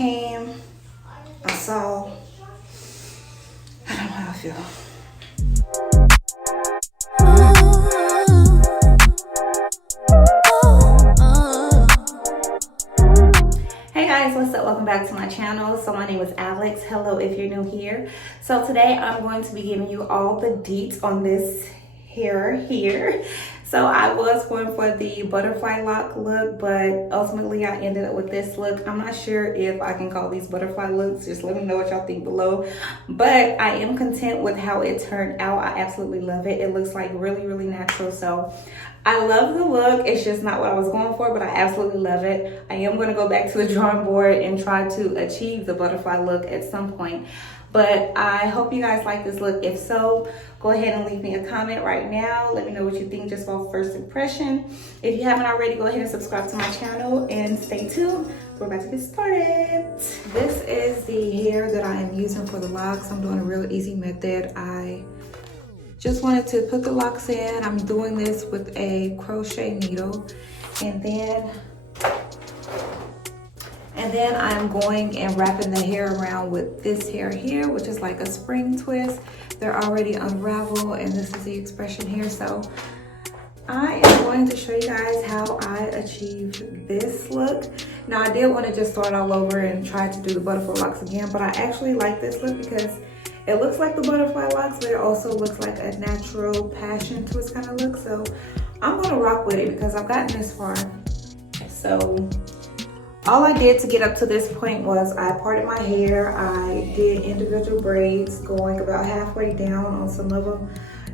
came, I saw, I don't know how I feel. Hey guys, what's up? Welcome back to my channel. So my name is Alex. Hello if you're new here. So today I'm going to be giving you all the deets on this hair here. So I was going for the butterfly lock look, but ultimately I ended up with this look. I'm not sure if I can call these butterfly looks. Just let me know what y'all think below. But I am content with how it turned out. I absolutely love it. It looks like really, really natural. So I love the look. It's just not what I was going for, but I absolutely love it. I am going to go back to the drawing board and try to achieve the butterfly look at some point. But I hope you guys like this look. If so, go ahead and leave me a comment right now. Let me know what you think just for first impression. If you haven't already, go ahead and subscribe to my channel and stay tuned. We're about to get started. This is the hair that I am using for the locks. I'm doing a real easy method. I just wanted to put the locks in. I'm doing this with a crochet needle, and then I'm going and wrapping the hair around with this hair here, which is like a spring twist. They're already unraveled, and this is the expression here. So I am going to show you guys how I achieved this look. Now I did want to just start all over and try to do the butterfly locks again, but I actually like this look because it looks like the butterfly locks, but it also looks like a natural passion twist kind of look. So I'm gonna rock with it because I've gotten this far. So all I did to get up to this point was I parted my hair. I did individual braids going about halfway down on some of them.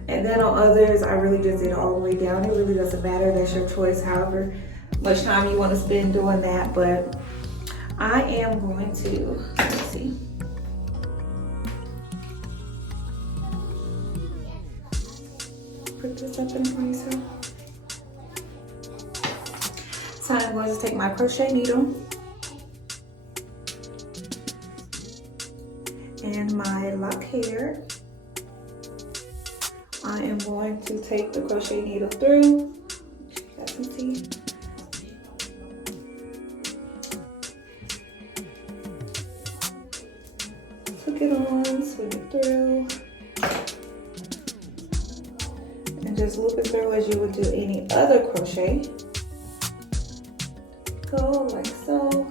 And then on others, I really just did it all the way down. It really doesn't matter, that's your choice, however much time you want to spend doing that. But I am going to, let's see. Put this up in a ponytail. So I'm going to take my crochet needle and my lock hair. I am going to take the crochet needle through, you guys can see. Hook it on, swing it through, and just loop it through as you would do any other crochet. Go like so.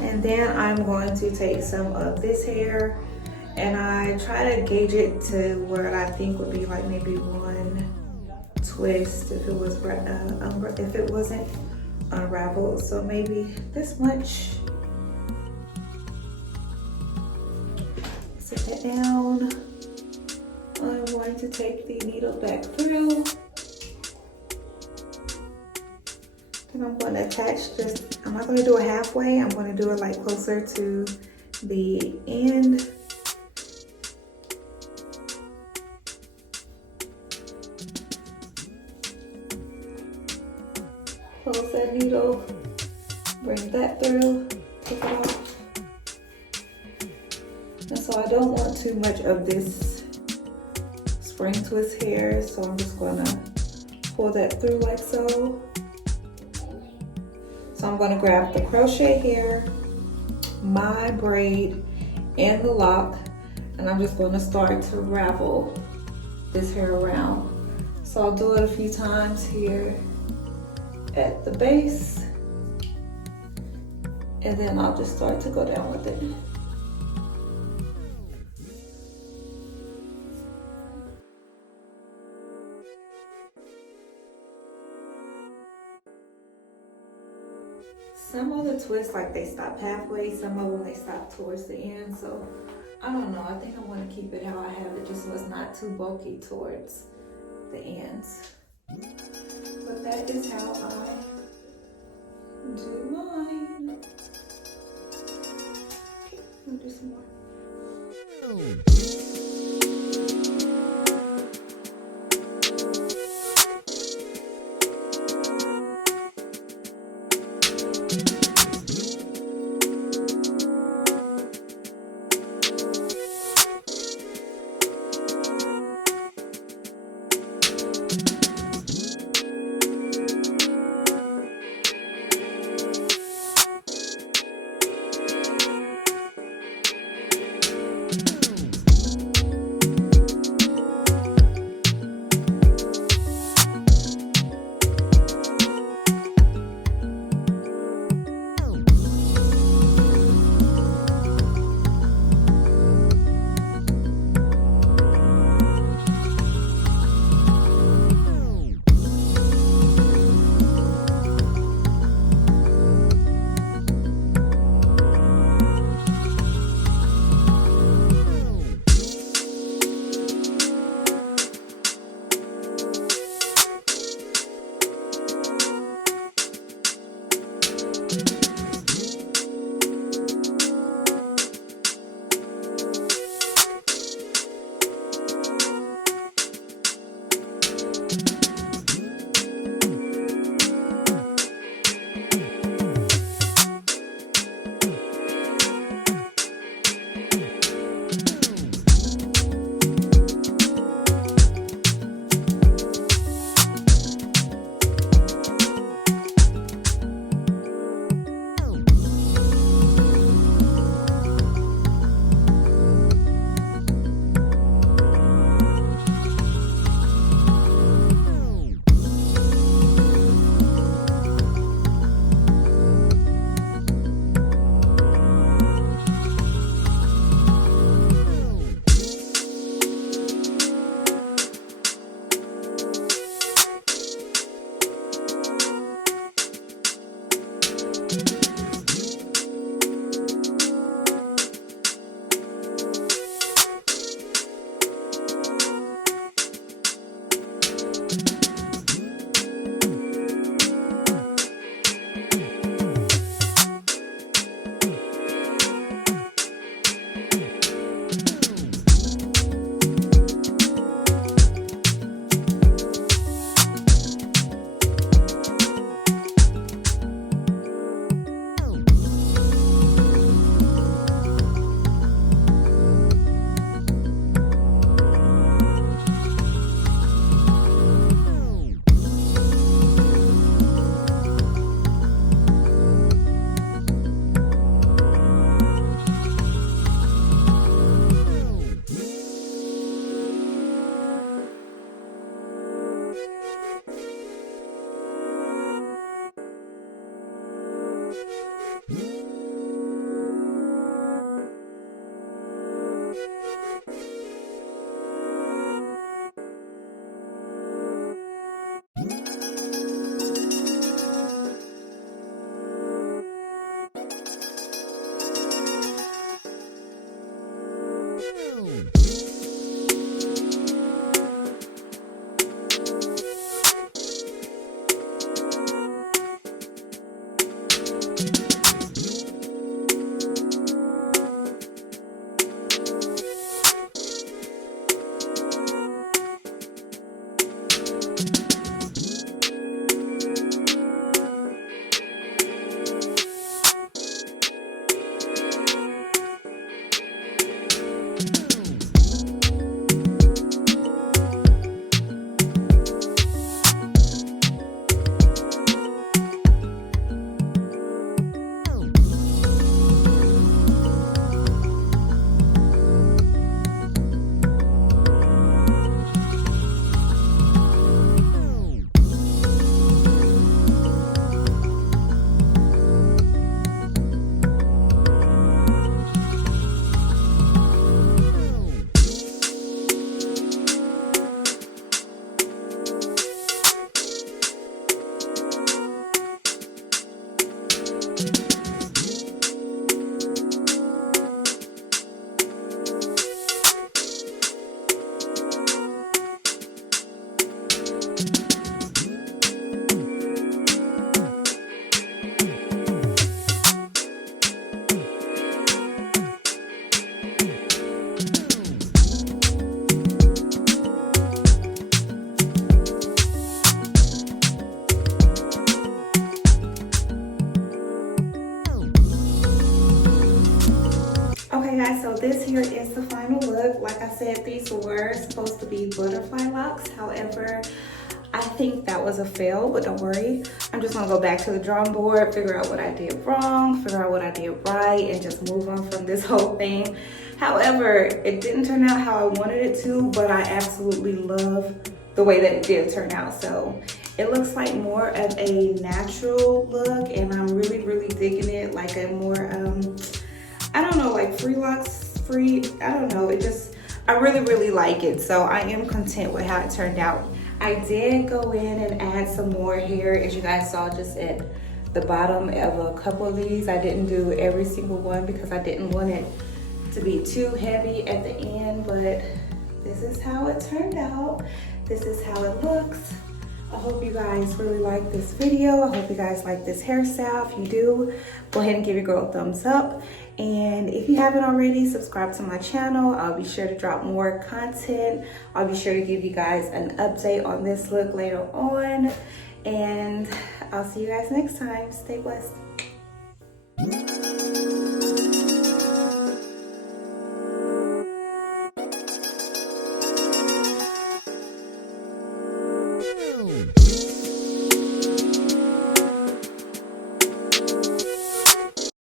And then I'm going to take some of this hair and I try to gauge it to where I think would be like maybe one twist if it wasn't unraveled. So maybe this much. Set that down. I'm going to take the needle back through. Then I'm going to attach just, I'm not going to do it halfway. I'm going to do it like closer to the end. Close that needle, bring that through, take it off. And so I don't want too much of this spring twist hair, so I'm just gonna pull that through like so. So I'm gonna grab the crochet hair, my braid, and the lock, and I'm just gonna start to ravel this hair around. So I'll do it a few times here at the base, and then I'll just start to go down with it. Some of the twists, like they stop halfway, some of them they stop towards the end. So I don't know, I think I want to keep it how I have it, just so it's not too bulky towards the ends. But that is how I do mine. Okay, I'll do some more. Okay guys, so this here is the final look. Like I said, these were supposed to be butterfly locks. However, I think that was a fail, but don't worry. I'm just gonna go back to the drawing board, figure out what I did wrong, figure out what I did right, and just move on from this whole thing. However, it didn't turn out how I wanted it to, but I absolutely love the way that it did turn out. So it looks like more of a natural look, and I'm really, really digging it. Like a more, I don't know, like free locks, I don't know. I really, really like it. So I am content with how it turned out. I did go in and add some more hair, as you guys saw just at the bottom of a couple of these. I didn't do every single one because I didn't want it to be too heavy at the end, but this is how it turned out. This is how it looks. I hope you guys really like this video. I hope you guys like this hairstyle. If you do, go ahead and give your girl a thumbs up. And if you haven't already, subscribe to my channel. I'll be sure to drop more content. I'll be sure to give you guys an update on this look later on. And I'll see you guys next time. Stay blessed.